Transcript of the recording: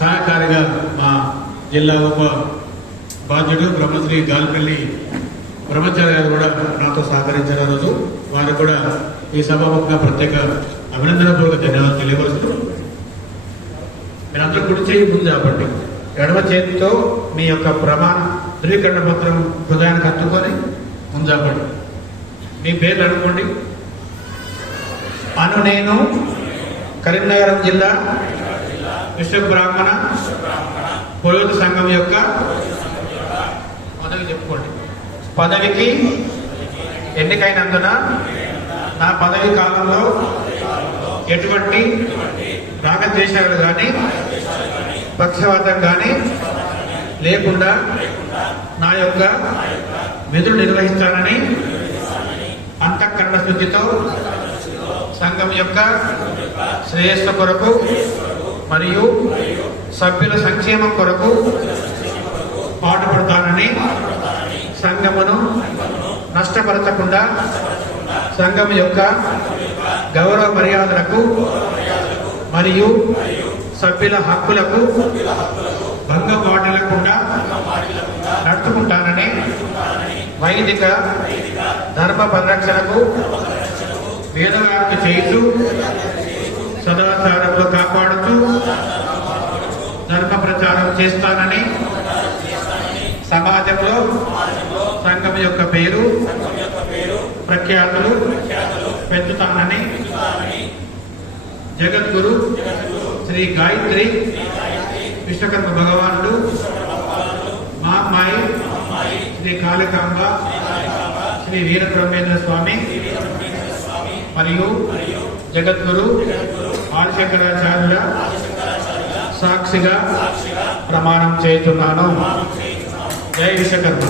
సహకారిగా మా జిల్లా ఉప బాధ్యుడు బ్రహ్మశ్రీ గాలిపల్లి బ్రహ్మచారి గారు కూడా నాతో సహకరించారు రోజు. వారికి కూడా ఈ సభాముఖంగా ప్రత్యేక అభినందనపూర్వక ధన్యవాదాలు తెలియవలసిన మీరందరూ కుడి చేయి ముందు కాబట్టి ఎడమ చేతితో మీ యొక్క ప్రమాణ ధృవీకరణ పత్రం హృదయానికి అత్తుకొని ముందాపండి మీ పేర్లు అనుకోండి. అను నేను కరీంనగరం జిల్లా విశ్వ బ్రాహ్మణ పురోహిత సంఘం యొక్క పదవి చెప్పుకోండి. పదవికి ఎన్నికైనందున నా పదవి కాలంలో ఎటువంటి రాగద్వేషాలు కానీ పక్షవాతం కానీ లేకుండా నా యొక్క విధులు నిర్వహిస్తానని అంతఃకరణ శుద్ధితో సంఘం యొక్క శ్రేయస్సు కొరకు మరియు సభ్యుల సంక్షేమం కొరకు పాటుపడతానని సంఘమును నష్టపరచకుండా సంఘం యొక్క గౌరవ మర్యాదలకు మరియు సభ్యుల హక్కులకు భంగం వాటిల్లకుండా నడుచుకుంటానని వైదిక ధర్మ పరిరక్షణకు వేదవారికి చేయుతూ సదాచారంలో కాపాడు ధర్మ ప్రచారం చేస్తానని సమాజంలో సంఘం యొక్క పేరు ప్రఖ్యాతులు పెంచుతానని జగద్గురు శ్రీ గాయత్రి విశ్వకర్మ భగవానుడు మా అమ్మాయి శ్రీ కాళికాంబ శ్రీ వీరబ్రహ్మేంద్ర స్వామి మరియు జగద్గురు ఆదిశంకరాచార్యుల సాక్షిగా ప్రమాణం చేస్తున్నాను జై విశ్వకర్మ.